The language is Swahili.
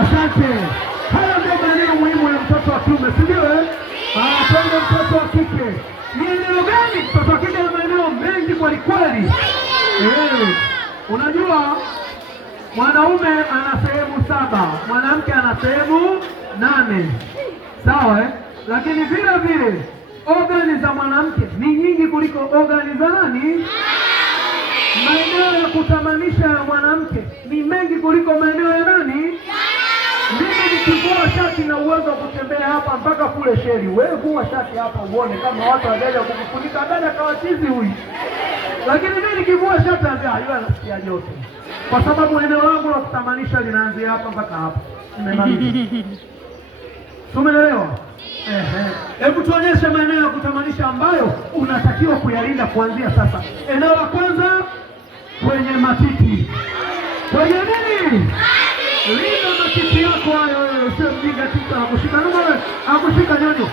Asante. Haya ndio maeneo muhimu ya mtoto wa kiume, si ndio? Twende mtoto wa kike. Ni eneo gani? Mtoto wa kike na maeneo mengi kweli kweli. Unajua mwanaume ana sehemu 7, mwanamke ana sehemu 8. Sawa Lakini vile vile ogani za mwanamke ni nyingi kuliko ogani za nani? Maeneo ya kutamanisha ya mwanamke ni mengi kuliko maeneo ya nani? Mimi nikivua shati na uwezo wa kutembea hapa mpaka kule Sheri. Wewe vua shati hapa uone kama watu hawajaja kukufunika dada kawachizi huyu. Lakini mimi nikivua shati yeye anasikia joto. Kwa sababu eneo langu la kutamanisha linaanzia hapa mpaka hapa. Nimemaliza. Tumeelewa? Hebu tuonyeshe maeneo ya kutamanisha ambayo unatakiwa kuyalinda kuanzia sasa. Eneo la kwanza kwenye matiti. Kwenye nini? Linda matiti yako hayo, sio mjinga tita akushika nyonyo.